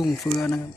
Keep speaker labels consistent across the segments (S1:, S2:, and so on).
S1: ตุ้งเฟือนะครับ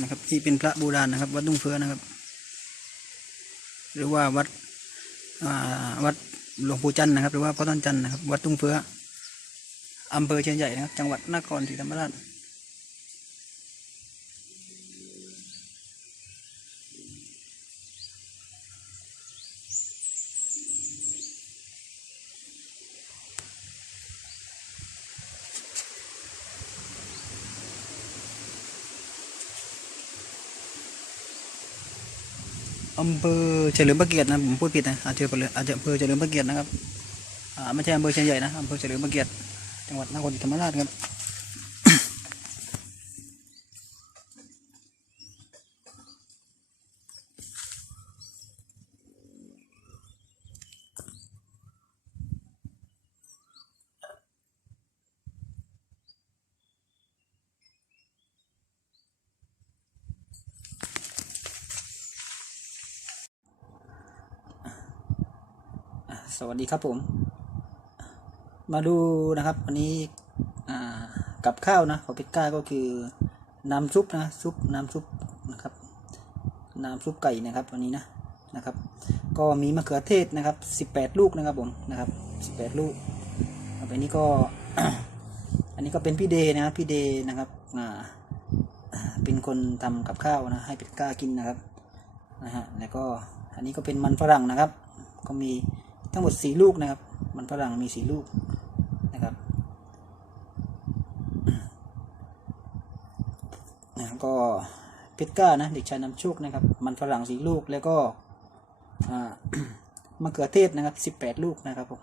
S1: นะครับที่เป็นพระโบราณนะครับ วัดตุ้งเฟือนะครับ หรือว่าวัดวัดหลวงปู่จันนะครับ หรือว่าพ่อต้นจันนะครับ วัดตุ้งเฟืออำเภอเชียงใหญ่นะครับ จังหวัดนครศรีธรรมราช อำเภอเฉลิมพระเกียรตินะผมพูดผิดนะอาจจะเป็นอาจจะอำเภอเฉลิมพระเกียรตินะครับไม่ใช่อำเภอเชียงใหญ่นะอำเภอเฉลิมพระเกียรติจังหวัดนครศรีธรรมราชครับ สวัสดีครับผม มาดูนะครับ วันนี้กับข้าวนะของพิก้าก็คือน้ำซุปนะซุปน้ำซุปนะครับน้ำซุปไก่นะครับวันนี้นะนะครับ ก็มีมะเขือเทศนะครับ 18 ลูกนะครับผมนะครับ 18 ลูกครับอันนี้ก็ อันนี้ก็เป็นพี่เดนะครับพี่เดนะครับอ่าเป็นคนทำกับข้าวนะให้พิซก้ากินนะครับนะฮะแล้วก็อันนี้ก็เป็นมันฝรั่งนะครับ ก็มี ทั้งหมดสี่ลูกนะครับ มันฝรั่งมีสี่ลูกนะครับนะก็เพชรก้านะเด็กชายนำโชคนะครับ มันฝรั่งสี่ลูกแล้วก็มะเขือเทศนะครับสิบแปดลูกนะครับผม